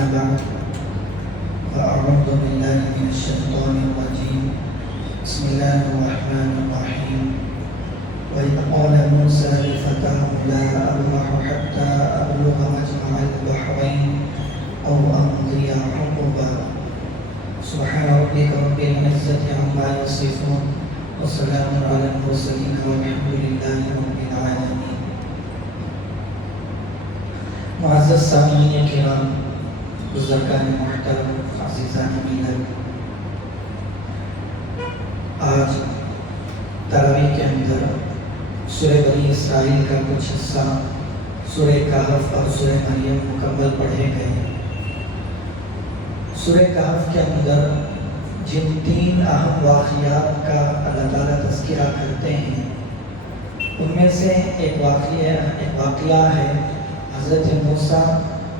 بعد فأعوذ بالله من الشيطان الرجيم بسم الله الرحمن الرحيم وإذ قال موسى لفتاه لا أبرح حتى أبلغ مجمع البحرين أو أمضي حقبا سبحان ربك رب العزة عما يصفون وسلام على المرسلين والحمد لله رب العالمين. معزز سامعین کرام، بزرگان محترم، عزیزان ملت، آج تراویح کے اندر سورہ بنی اسرائیل کا کچھ حصہ سورہ کہف اور سورہ مریم مکمل پڑھے گئے. سورہ کہف کے اندر جن تین اہم واقعات کا اللہ تعالیٰ تذکرہ کرتے ہیں ان میں سے ایک واقعہ ہے حضرت موسیٰ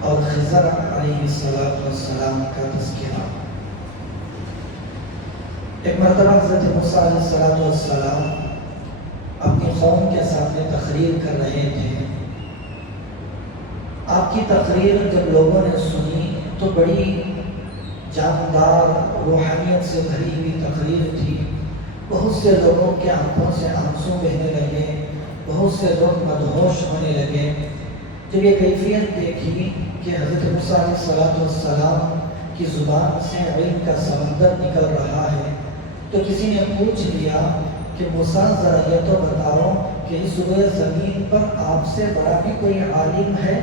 اور خضر علیہ السلام کا تذکرہ. ایک مرتبہ حضرت موسیٰ علیہ السلام اپنی قوم کے سامنے تقریر کر رہے تھے. آپ کی تقریر جب لوگوں نے سنی تو بڑی جاندار روحانیت سے بھری ہوئی تقریر تھی. بہت سے لوگوں کے آنکھوں سے آنسو بہنے لگے، بہت سے لوگ مدہوش ہونے لگے جب یہ کیفیت دیکھی کہ حضرت موسیٰ علیہ السلام کی زبان سے علم کا سمندر نکل رہا ہے. تو کسی نے پوچھ لیا کہ موسیٰ ذرا یہ تو بتاؤ کہ اس روئے زمین پر آپ سے بڑا بھی کوئی عالم ہے؟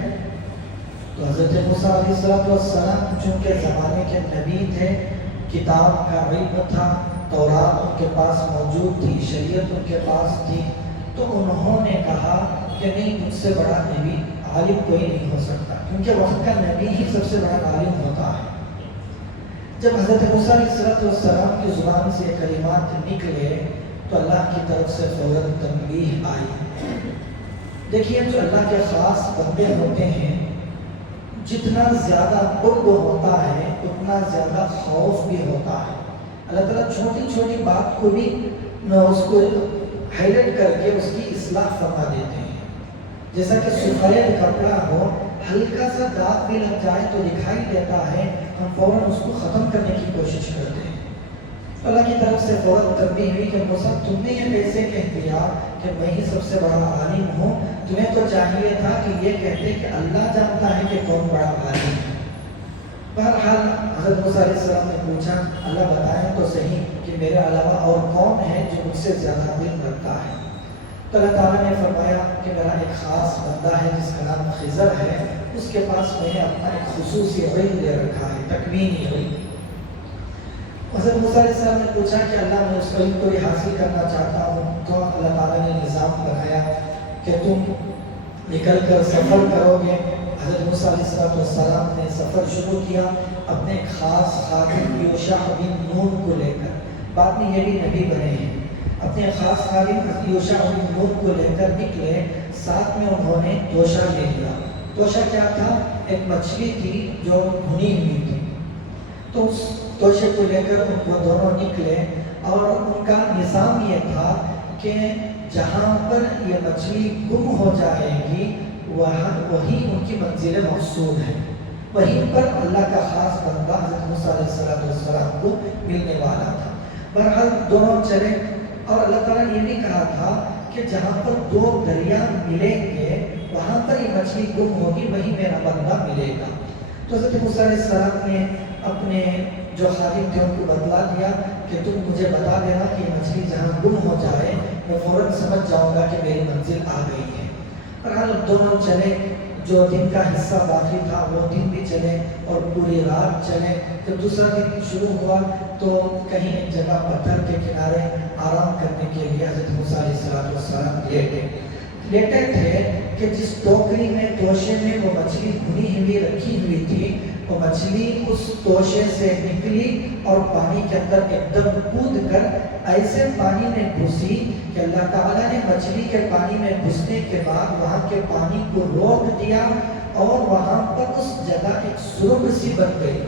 تو حضرت موسیٰ علیہ السلام چونکہ زمانے کے نبی تھے، کتاب کا علم تھا، تورات ان کے پاس موجود تھی، شریعت ان کے پاس تھی، تو انہوں نے کہا کہ نہیں، مجھ سے بڑا نبی عالم کوئی نہیں ہو سکتا، کیونکہ وقت کا نبی ہی سب سے بڑا عالم ہوتا ہے. جب حضرت موسیٰ علیہ السلام کی زبان سے کلمات نکلے تو اللہ کی طرف سے فوراً تنبیہ آئی. دیکھیے، جو اللہ کے خاص بندے ہوتے ہیں، جتنا زیادہ قرب ہوتا ہے اتنا زیادہ خوف بھی ہوتا ہے. اللہ تعالیٰ چھوٹی چھوٹی بات کو بھی اس کو ہائی لائٹ کر کے اس کی اصلاح فرما دیتے ہیں. جیسا کہ سفید کپڑا ہو، ہلکا سا داغ بھی لگ جائے تو دکھائی دیتا ہے، ہم فوراً اس کو ختم کرنے کی کوشش کرتے ہیں. اللہ کی طرف سے فوراً تنبیہ ہوئی کہ موسیٰ، تم نے یہ کیسے کہہ دیا کہ میں ہی سب سے بڑا عالم ہوں؟ تمہیں تو چاہیے تھا کہ یہ کہتے کہ اللہ جانتا ہے کہ کون بڑا عالم ہے. بہرحال حضرت موسیٰ علیہ السلام نے پوچھا، اللہ بتائیں تو صحیح کہ میرے علاوہ اور کون ہے جو مجھ سے زیادہ علم رکھتا ہے؟ تو اللہ تعالیٰ نے فرمایا کہ میرا ایک خاص بندہ ہے جس کا نام خضر ہے، اس کے پاس میں نے اپنا ایک خصوصی علم دے رکھا ہے، تکوینی علم. حضرت موسیٰ علیہ السلام نے پوچھا کہ اللہ، میں اس علم کو بھی حاصل کرنا چاہتا ہوں. تو اللہ تعالیٰ نے نظام بنایا کہ تم نکل کر سفر کرو گے. حضرت موسیٰ علیہ السلام نے سفر شروع کیا اپنے خاص خادم یوشع بن نون کو لے کر. بعد میں یہ بھی نبی بنے ہیں. اپنے خاص خادم یوشع بن نون کو لے کر نکلے. ساتھ میں انہوں نے توشہ لے لیا. توشہ کیا تھا؟ ایک مچھلی تھی جو بھنی ہوئی تھی. تو اس توشے کو لے کر وہ دونوں نکلے اور ان کا نظام یہ تھا کہ جہاں پر یہ مچھلی گم ہو جائے گی وہی ان کی منزل مقصود ہے، وہیں پر اللہ کا خاص بندہ حضرت موسیٰ علیہ السلام کو ملنے والا تھا. بہرحال دونوں چلے اور اللہ تعالیٰ نے یہ بھی کہا تھا کہ جہاں پر دو دریا ملیں گے وہاں پر یہ مچھلی گم ہوگی، وہیں میرا بندہ ملے گا. تو حضرت موسیٰ علیہ السلام نے اپنے جو خادم تھے ان کو بتلا دیا کہ تم مجھے بتا دینا کہ یہ مچھلی جہاں گم ہو جائے میں فوراً سمجھ جاؤں گا کہ میری منزل آ گئی ہے. بہرحال دونوں چلے. جو دن کا حصہ باقی تھا وہ دن بھی چلے اور پوری رات چلے. جب دوسرا دن شروع ہوا تو کہیں ایک جگہ پتھر کے کنارے آرام کرنے کے لیے حضرت موسیٰ علیہ السلام لیٹے تھے کہ جس ٹوکری میں توشے میں وہ مچھلی بھنی ہوئی رکھی ہوئی تھی، وہ مچھلی اس توشے سے نکلی اور پانی کے اندر ایک دم کود کر ایسے پانی میں گھسی کہ اللہ تعالیٰ نے مچھلی کے پانی میں گھسنے کے بعد وہاں کے پانی کو روک دیا اور وہاں پر اس جگہ ایک سرخ سی بن گئی.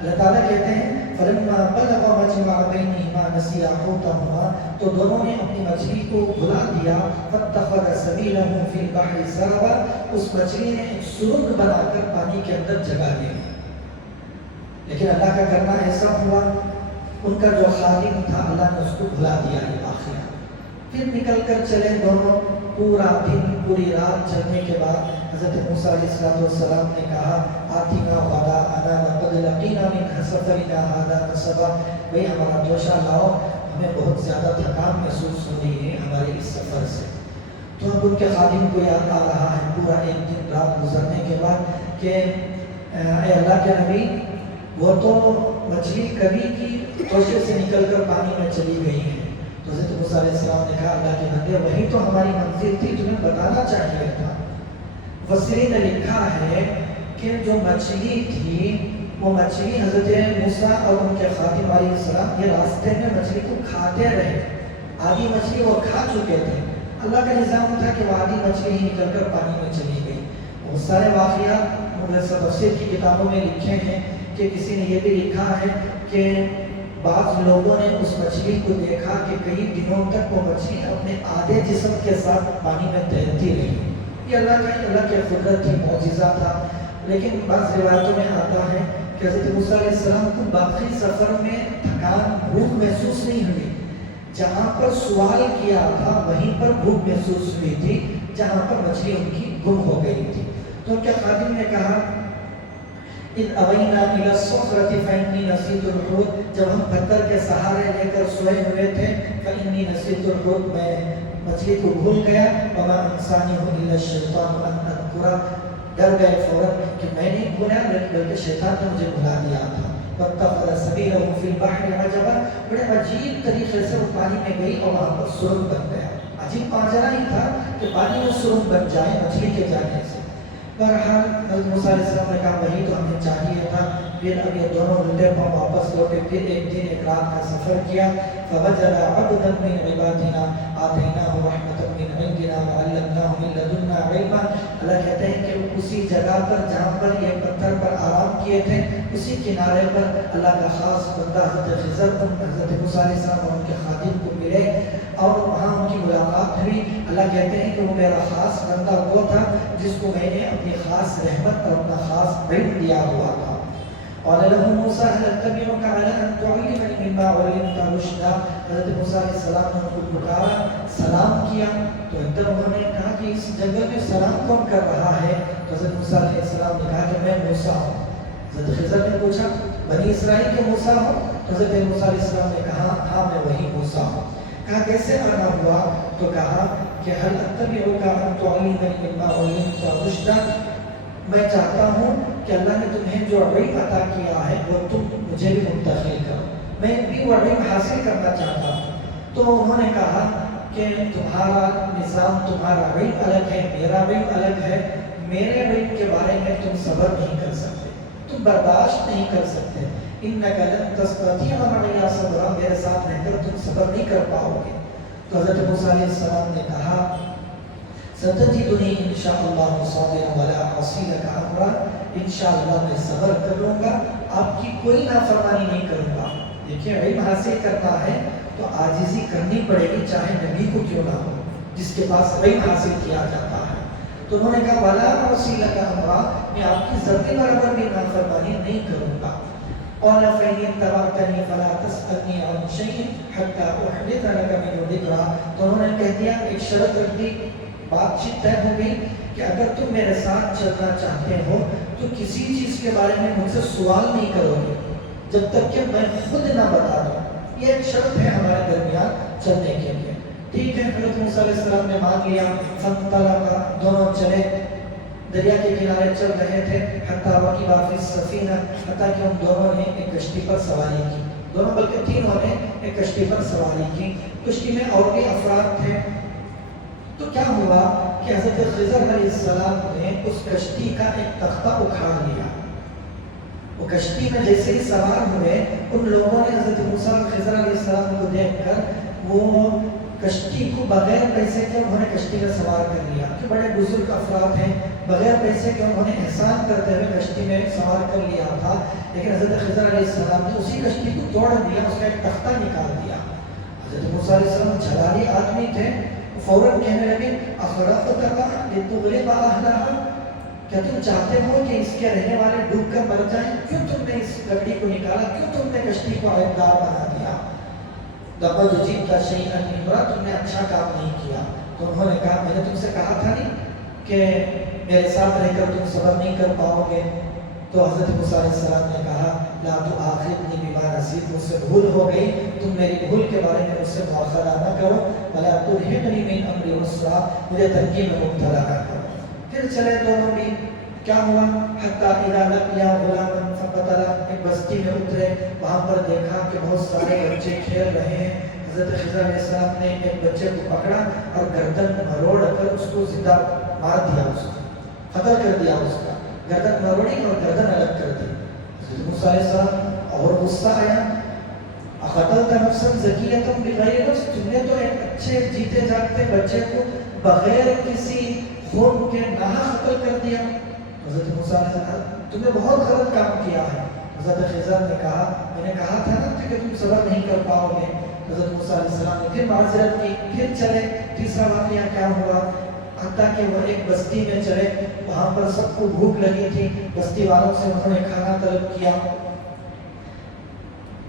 اللہ تعالیٰ کہتے ہیں فلما بلغ مجمع بینہما نسیا حوتہما، تو دونوں نے اپنی مچھلی کو بھلا دیا، فاتخذ سبیلہ فی البحر سربا، اس مچھلی نے ایک سرنگ بنا کر پانی کے اندر جگہ لی۔ لیکن اللہ کا کرنا ایسا ہوا، ان کا جو خادم تھا اللہ نے اس کو بھلا دیا ہے آخر۔ پھر نکل کر چلے دونوں، پورا دن پوری رات چلنے کے بعد حضرت موسیٰ علیہ السلام نے کہا آتینا غداءنا لقد لقینا من سفرنا ھذا نصبا، بھئی ہمارا توشہ لاؤ، ہمیں بہت زیادہ تھکان محسوس ہو رہی ہے ہمارے اس سفر سے۔ تو اب ان کے خادم کو یاد آ رہا ہے پورا ایک دن رات گزرنے کے بعد کہ اے اللہ کے نبی، وہ تو مچھلی کبھی کی توشے سے نکل کر پانی میں چلی گئی ہے۔ تو حضرت موسیٰ علیہ السلام نے کہا اللہ کے بندے وہی تو ہماری منزل تھی، تمہیں بتانا چاہیے تھا۔ مفسرین نے لکھا ہے کہ جو مچھلی تھی وہ مچھلی حضرت موسیٰ اور ان کے خادم علیہ السلام یہ راستے میں مچھلی کو کھاتے رہے، آدھی مچھلی وہ کھا چکے تھے۔ اللہ کا نظام تھا کہ وہ آدھی مچھلی ہی نکل کر پانی میں چلی گئی۔ وہ سارے واقعات تفسیر کی کتابوں میں لکھے ہیں کہ کسی نے یہ بھی لکھا ہے کہ بعض لوگوں نے اس مچھلی کو دیکھا کہ کئی دنوں تک وہ مچھلی اپنے آدھے جسم کے ساتھ پانی میں تیرتی رہی۔ یہ اللہ کی قدرت تھی، معجزہ تھا۔ لیکن بعض روایتوں میں آتا ہے کہ حضرت موسیٰ علیہ السلام کو باقی سفر میں تھکان بھوک محسوس نہیں ہوئی، جہاں پر سوال کیا تھا وہیں پر بھوک محسوس ہوئی تھی، جہاں پر مچھلی ان کی گم ہو گئی تھی۔ تو ان کے خادم نے کہا اذ اوینا الی الصخرۃ فانی نسیت الحوت، جب ہم پتھر کے سہارے لے کر سوئے ہوئے تھے، فانی نسیت الحوت، میں مچھلی کو بھول گیا، وما انسانہ الا الشیطان ان اذکرہ، ڈر گئے فوراً کہ میں نہیں بھولا بلکہ شیطان نے مجھے بھلا دیا تھا۔ واتخذ سبیلہ فی البحر عجبا، بڑے عجیب طریقے سے وہ پانی میں گئی اور وہاں پر سرنگ بن گیا۔ عجیب ماجرا ہی تھا کہ پانی میں سرنگ بن جائے مچھلی کے جانے سے۔ بہرحال حضرت موسیٰ علیہ السلام نے کہا وہی تو ہمیں چاہیے تھا۔ پھر اب یہ دونوں لٹے پر واپس لوٹے، پھر ایک دن ایک رات کا سفر کیا۔ فوجد عبدا من عبادنا آتیناہ رحمۃ من عندنا وعلمناہ من لدنا علما، اللہ کہتے ہیں کہ اسی جگہ پر جہاں پر یہ پتھر پر آرام کیے تھے، اسی کنارے پر اللہ کا خاص بندہ حضرت خضر حضرت موسیٰ علیہ السلام اور ان کے خادم کو ملے اور وہاں ان کی ملاقات ہوئی۔ اللہ کہتے ہیں کہ وہ میرا خاص بندہ وہ تھا جس کو میں نے اپنی خاص رحمت اور اپنا خاص علم دیا ہوا تھا۔ قال له موسیٰ هل اتبعك على ان تعلمني مما علمت رشدا، حضرت موسیٰ علیہ السلام نے ان کو پکارا، سلام کیا، تو ایک دم انہوں نے کہا کہ اس جنگل میں سلام کون کر رہا ہے؟ تو حضرت موسیٰ علیہ السلام نے کہا کہ میں موسیٰ ہوں۔ حضرت خضر نے پوچھا بنی اسرائیل کے موسیٰ ہو؟ حضرت موسیٰ علیہ السلام نے کہا ہاں میں وہی موسیٰ ہوں۔ کہا کیسے آنا ہوا؟ تو کہا کہ هل اتبعك ان تعلمني مما علمت رشدا، میں چاہتا ہوں کہ اللہ نے تمہیں جو علم عطا کیا ہے وہ تم مجھے بھی منتقل کرو، میں بھی وہ علم حاصل کرنا چاہتا ہوں۔ تو انہوں نے کہا کہ تمہارا نظام، تمہارا علم الگ ہے، میرا علم الگ ہے، میرے علم کے بارے میں تم صبر نہیں کر سکتے، تم برداشت نہیں کر سکتے، انک لن تستطیع معی صبرا، میرے ساتھ رہ کر تم صبر نہیں کر پاؤ گے۔ تو حضرت موسیٰ علیہ السلام نے کہا ستجدنی انشاءاللہ صابرا ولا اعصی لک امرا، انشاءاللہ میں صبر کر لوں گا، آپ کی کوئی نافرمانی نہیں کروں گا۔ دیکھیے علم حاصل کرنا ہے تو عاجزی کرنی پڑے گی، چاہے نبی کو کیوں نہ ہو جس کے پاس علم حاصل کیا جاتا ہے۔ تو انہوں نے کہا ولا اعصی لک امرا، میں آپ کی ذرے برابر بھی نافرمانی نہیں کروں گا۔ قال فإن اتبعتني فلا تسألني عن شيء حتى أحدث لك منه ذكرا، تو انہوں نے کہہ دیا، ایک شرط رکھ دی، بات چیت طے ہو گئی کہ اگر تم میرے ساتھ چلنا چاہتے ہو تو کسی چیز کے بارے میں مجھ سے سوال نہیں کرو گے جب تک کہ میں خود نہ بتا دوں، یہ ایک شرط ہے ہمارے درمیان چلنے کے لیے۔ ٹھیک ہے، حضرت موسیٰ علیہ السلام نے مان لیا، فانطلقا، دونوں چلے، دریا کے کنارے چل رہے تھے، حتیٰ رکبا فی السفینہ، حتیٰ کہ ہم دونوں نے ایک کشتی پر سواری کی، دونوں بلکہ تینوں نے ایک کشتی پر سواری کی، کشتی میں اور بھی افراد تھے۔ تو کیا ہوا کہ حضرت خضر علیہ السلام نے اس کشتی کا ایک تختہ اکھاڑ لیا، وہ کشتی میں جیسے ہی سوار ہوئے ان لوگوں نے حضرت موسیٰ خضر علیہ السلام کو دیکھ کر وہ کشتی کو بغیر پیسے کے انہوں نے کشتی میں سوار کر لیا، کہ بڑے بزرگ افراد ہیں، بغیر پیسے کے انہوں نے احسان کرتے ہوئے کشتی میں سوار کر لیا تھا، لیکن حضرت خضر علیہ السلام نے اسی کشتی کو توڑ دیا، اس کا ایک تختہ نکال دیا۔ حضرت موسیٰ علیہ السلام جلالی آدمی تھے، فوراً کہنے لگے اخرقتها لتغرق اہلها، کیا تم چاہتے ہو کہ اس کے رہنے والے ڈوب کر مر جائیں؟ کیوں تم نے اس لکڑی کو نکالا؟ کیوں تم نے کشتی کو عیبدار بنا دیا؟ لقد جئت شیئا نکرا، تم نے اچھا کام نہیں کیا۔ تو انہوں نے کہا میں نے تم سے کہا تھا نہیں کہ میرے ساتھ رہ کر تم صبر نہیں کر پاؤ گے؟ تو حضرت موسیٰ علیہ السلام نے کہا لا تؤاخذنی بما نسیت، مجھ سے بھول ہو گئی، تم میری بھول کے بارے میں مجھ سے مؤاخذہ نہ کرو، ولا ترهقنی من امری عسرا، مجھے تنقید میں مبتلا نہ کرو۔ پھر چلے دونوں بھی، کیا ہوا؟ حتی اذا لقیا غلاما فقتلا، ایک بستی میں اترے، وہاں پر دیکھا کہ بہت سارے بچے کھیل رہے ہیں۔ حضرت خضر علیہ السلام نے ایک بچے کو پکڑا اور گردن مروڑ کر اس کو زندہ مار دیا، اس کو قتل کر دیا، اس کا گردن مروڑی اور گردن الگ کر دی۔ حضرت موسیٰ علیہ السلام اور غصہ آیا، اقتلت نفسا زکیۃ بغیر نفس، تم نے تو ایک اچھے جیتے جاگتے بچے کو بغیر کسی خون کے ناحق قتل کر دیا۔ حضرت موسیٰ علیہ السلام تم نے بہت غلط کام کیا ہے۔ حضرت خضر نے کہا میں نے کہا تھا نا کہ تم صبر نہیں کر پاؤ گے۔ حضرت موسیٰ علیہ السلام نے پھر معذرت کی، پھر چلے۔ تیسرا واقعہ کیا ہوا؟ حتیٰ کہ وہ ایک بستی میں چلے، وہاں پر سب کو بھوک لگی تھی، بستی والوں سے انہوں نے کھانا طلب کیا،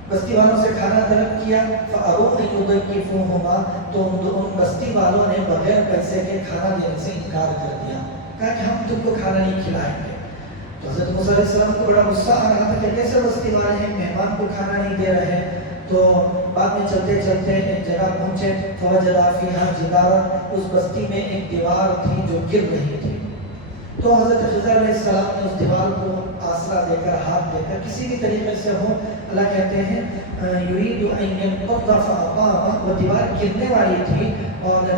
بستی والوں سے کھانا طلب کیا۔ فَأَرُوْ يُضَيِّفُوهُمَا، تو ان بستی والوں نے بغیر پیسے کے کھانا دینے سے انکار کر دیا، کہا کہ ہم تم کو کھانا نہیں کھلائیں گے۔ تو حضرت موسیٰ علیہ السلام کو بڑا غصہ آ رہا تھا کہ کیسے بستی والے ہیں، مہمان کو کھانا نہیں دے رہے ہیں۔ تو بعد میں چلتے چلتے ایک جگہ پہنچے، فوجد فیہا جدارا، اس بستی میں ایک دیوار تھی جو گر رہی تھی۔ تو حضرت خضر علیہ السلام نے اس دیوار کو آسرا دے کر، ہاتھ دے کر، کسی بھی طریقے سے ہو، اللہ کہتے ہیں یرید ان ينقض فاقام، وہ دیوار گرنے والی تھی، اور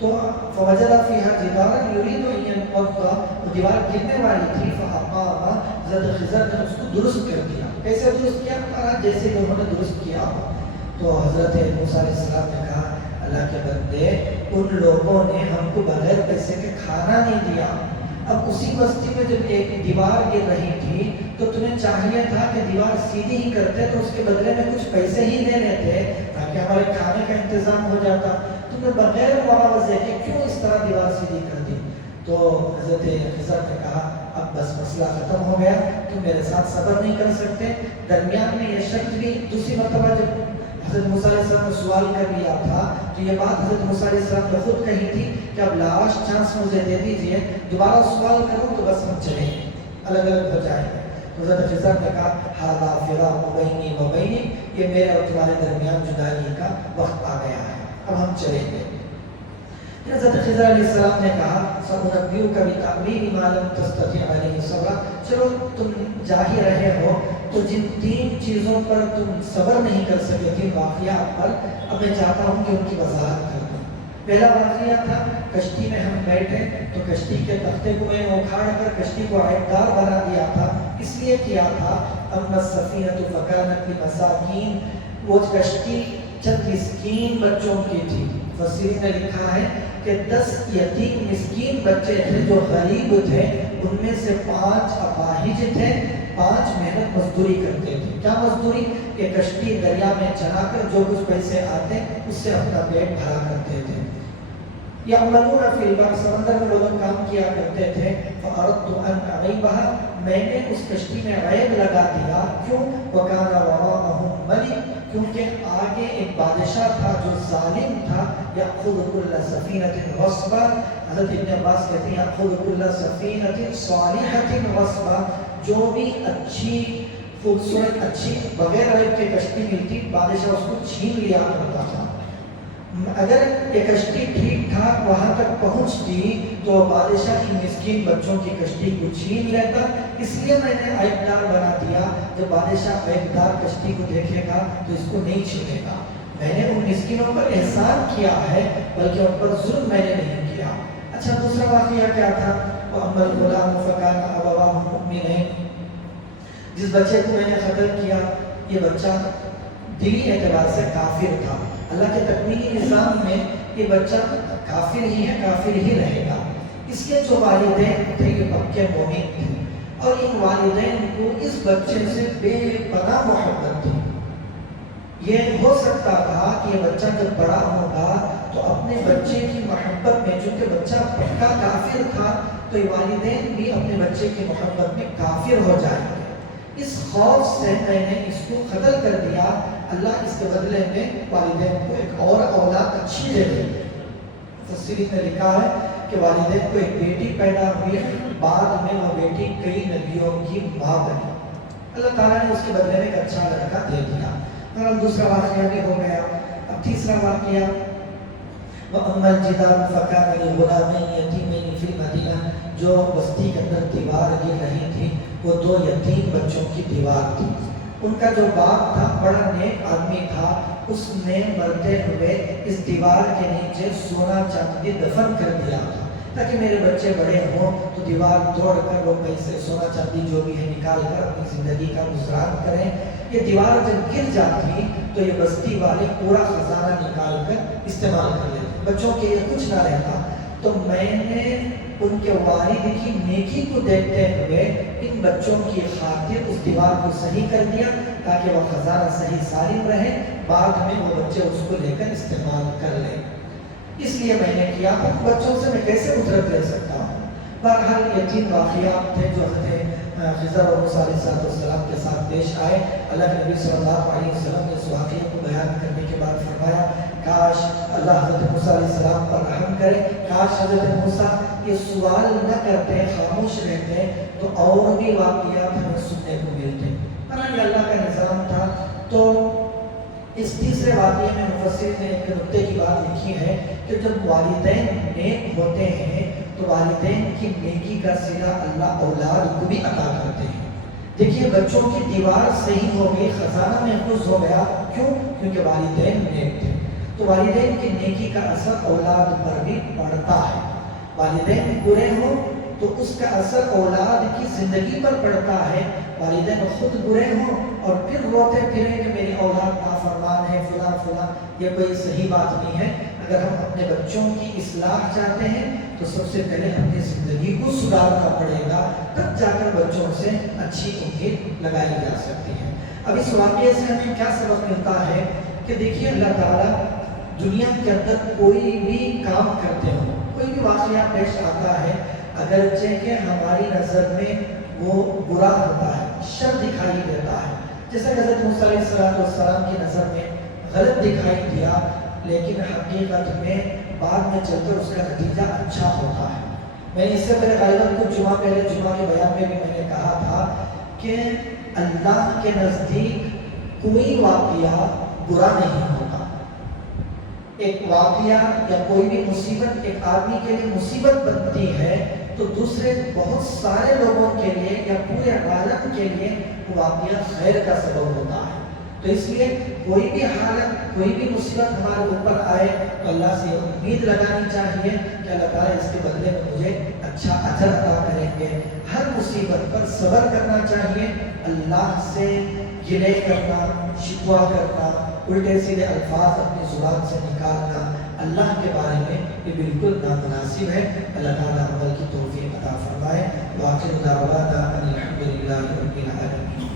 تو فوجد فیہا جدارا یرید ان ينقض، وہ دیوار گرنے والی تھی، فاقام، حضرت خضر نے اس کو درست کر دیا۔ کیسے درست کیا؟ جیسے کہ انہوں نے درست کیا ہو۔ تو حضرت موسیٰ علیہ السلام نے کہا اللہ کے بندے، ان لوگوں نے ہم کو بغیر پیسے کے کھانا نہیں دیا، اب اسی بستی میں جب ایک دیوار گر رہی تھی تو تمہیں چاہیے تھا کہ دیوار سیدھی ہی کرتے تو اس کے بدلے میں کچھ پیسے ہی دے لیتے تاکہ ہمارے کھانے کا انتظام ہو جاتا، تم نے بغیر معاوضے کے کیوں اس طرح دیوار سیدھی کر دی؟ تو حضرت خضر نے کہا اب بس مسئلہ ختم ہو گیا، تم میرے ساتھ صبر نہیں کر سکتے۔ درمیان میں یہ شرط بھی، دوسری مرتبہ جب حضرت موسیٰ علیہ السلام نے سوال کر لیا تھا تو یہ بات حضرت موسیٰ علیہ السلام نے خود کہی تھی کہ اب لاسٹ چانس مجھے دے دیجئے، دوبارہ سوال کروں تو بس ہم چلیں گے، الگ الگ ہو جائیں گے۔ حضرت خضر نے کہا ھذا فراق بینی و بینک، یہ میرے اور تمہارے درمیان جدائی کا وقت آ گیا ہے، اب ہم چلیں گے۔ حضرت خضر علیہ السلام نے کہا سأنبئک بتأویل ما لم تستطع علیہ صبرا، چلو تم جا ہی رہے ہو تو جن تین چیزوں پر تم صبر نہیں کر سکے، تین واقعات پر، اب میں چاہتا ہوں کہ ان کی وضاحت کر دوں۔ پہلا واقعہ تھا کشتی میں ہم بیٹھے تو کشتی کے تختے کو میں اکھاڑ کر کشتی کو عیبدار بنا دیا تھا، اس لیے کیا تھا اما السفینۃ فکانت لمساکین، وہ کشتی چند مسکین بچوں کی تھی۔ مفسرین نے لکھا ہے کہ 10 یتیم مسکین بچے تھے جو غریب تھے، ان میں سے 5 اپاہج تھے، 5 محنت مزدوری کرتے تھے۔ کیا مزدوری؟ کہ کشتی دریا میں چلا کر جو کچھ پیسے آتے اس سے اپنا پیٹ بھرا کرتے تھے۔ یعملون فی البحر، سمندر میں لوگ کام کیا کرتے تھے۔ فاردت ان اعیبها، میں نے اس کشتی میں عیب لگا دیا، کیوں؟ وکان وراءهم ملک، کیونکہ آگے ایک بادشاہ تھا جو ظالم تھا، یأخذ کل سفینۃ غصبا، حضرت ابن عباس کہتے ہیں یأخذ کل سفینۃ صالحۃ غصبا، جو بھی اچھی خوبصورت اچھی بغیر عیب کے کشتی ملتی بادشاہ اس کو چھین لیا کرتا تھا۔ اگر یہ کشتی ٹھیک ٹھاک وہاں تک پہنچتی تو بادشاہ ان مسکین بچوں کی کشتی کو چھین لیتا، اس لیے میں نے عیبدار بنا دیا، جب بادشاہ عیبدار کشتی کو دیکھے گا تو اس کو نہیں چھینے گا۔ میں نے ان مسکینوں پر احسان کیا ہے بلکہ ان پر ظلم میں نے نہیں کیا۔ اچھا دوسرا واقعہ کیا تھا؟ وَأَمَّا الْغُلَامُ فَكَانَ أَبَوَاهُ مُؤْمِنَيْنِ، جس بچے کو میں نے قتل کیا یہ بچہ دلی اعتبار سے کافر تھا، اللہ کے تکوینی نظام میں یہ بچہ کافر ہی ہے، کافر ہی رہے گا، اس کے جو والدین تھے یہ پکے مومن تھے اور ان والدین کو اس بچے سے بے پناہ محبت تھی. یہ ہو سکتا تھا کہ یہ بچہ جب بڑا ہوگا تو اپنے بچے کی محبت میں، چونکہ بچہ پکا کافر تھا تو یہ والدین بھی اپنے بچے کی محبت میں کافر ہو جائیں گے. اس خوف سے میں نے اس کو قتل کر دیا. اللہ اس کے بدلے میں والدین کو ایک اور اولاد اچھی دے دے. تفسیر میں لکھا ہے کہ والدین کو ایک بیٹی پیدا ہوئی، بعد میں وہ بیٹی کئی نبیوں کی ماں بنی. اللہ تعالیٰ نے اس کے بدلے میں ایک اچھا لڑکا دے دیا. اور دوسرا واقعہ بھی ہو گیا. اب تیسرا واقعہ، وَأَمَّا الْجِدَارُ فَكَانَ لِغُلَامَيْنِ يَتِيمَيْنِ فِي الْمَدِينَةِ، جو بستی کے اندر دیوار گر رہی تھی وہ 2 یتیم بچوں کی دیوار تھی. ان کا جو باپ تھا بڑا نیک آدمی تھا، اس نے مرتے ہوئے اس دیوار کے نیچے سونا چاندی دفن کر دیا تھا تاکہ میرے بچے بڑے ہوں تو دیوار توڑ کر وہ پیسے سونا چاندی جو بھی ہے نکال کر اپنی زندگی کا گزران کریں. یہ دیوار جب گر جاتی تو یہ بستی والے پورا خزانہ نکال کر استعمال کر لیتے، بچوں کے لیے کچھ نہ رہتا. تو میں نے ان کے والد کی نیکی کو دیکھتے ہوئے ان بچوں کی خاطر اس دیوار کو صحیح کر دیا تاکہ وہ خزانہ صحیح سالم رہے، بعد میں وہ بچے اس کو لے کر استعمال کر لیں. اس لیے میں نے کیا. ان بچوں سے میں کیسے اجرت لے سکتا ہوں؟ بہرحال یہ 3 واقعات تھے جو حضرت خضر اور موسیٰ علیہ السلام کے ساتھ پیش آئے. اللہ کے نبی صلی اللہ علیہ وسلم نے اس واقعے کو بیان کرنے کے بعد فرمایا کاش اللہ حضرت موسیٰ علیہ السلام پر رحم کرے، کاش حضرت موسیٰ یہ سوال نہ کرتے، خاموش رہتے تو اور بھی واقعات ہمیں سننے کو ملتے. یہ اللہ کا نظام تھا. تو اس تیسرے واقعے میں مفسر نے ایک نقطے کی بات لکھی ہے کہ جب والدین نیک ہوتے ہیں تو والدین کی نیکی کا صلہ اللہ اولاد کو بھی عطا کرتے ہیں. دیکھیے بچوں کی دیوار صحیح ہو گئی، خزانہ محفوظ ہو گیا. کیوں؟ کیونکہ والدین نیک تھے. تو والدین کی نیکی کا اثر اولاد پر بھی پڑتا ہے. والدین برے ہوں تو اس کا اثر اولاد کی زندگی پر پڑتا ہے. والدین خود برے ہوں اور پھر روتے پھریں کہ میری اولاد نافرمان ہے فلاں فلاں، یہ کوئی صحیح بات نہیں ہے. اگر ہم اپنے بچوں کی اصلاح چاہتے ہیں تو سب سے پہلے اپنی زندگی کو سدھارنا پڑے گا، تب جا کر بچوں سے اچھی امید لگائی جا سکتی ہے. اب اس واقعے سے ہمیں کیا سبق ملتا ہے کہ دیکھیے اللہ تعالیٰ دنیا کے اندر کوئی بھی کام کرتے ہو، کوئی بھی واقعہ پیش آتا ہے، اگرچہ کہ ہماری نظر میں وہ برا ہوتا ہے، شر دکھائی دیتا ہے. جیسے حضرت موسیٰ علیہ السلام کی نظر میں غلط دکھائی دیا، لیکن حقیقت میں بعد میں چل کر اس کا نتیجہ اچھا ہوتا ہے. میں نے اس سے پہلے غالباً کچھ جمعہ کے بیان میں بھی میں نے کہا تھا کہ اللہ کے نزدیک کوئی واقعہ برا نہیں ہوتا. ایک واقعہ یا کوئی بھی مصیبت ایک آدمی کے لیے مصیبت بنتی ہے تو دوسرے بہت سارے لوگوں کے لیے یا پورے عالم کے لیے وہ واقعہ خیر کا سبب ہوتا ہے. تو اس لیے کوئی بھی حالت، کوئی بھی مصیبت ہمارے اوپر آئے تو اللہ سے امید لگانی چاہیے کہ اللہ تعالیٰ اس کے بدلے میں مجھے اچھا اجر عطا کریں گے. ہر مصیبت پر صبر کرنا چاہیے. اللہ سے گلے کرنا، شکوہ کرنا، الٹے سیدھے الفاظ اپنی زبان سے نکالنا اللہ کے بارے میں یہ بالکل نامناسب ہے. اللہ تعالیٰ عمل کی توفیق عطا فرمائے. وآخر دعوانا ان الحمد للہ رب العالمین.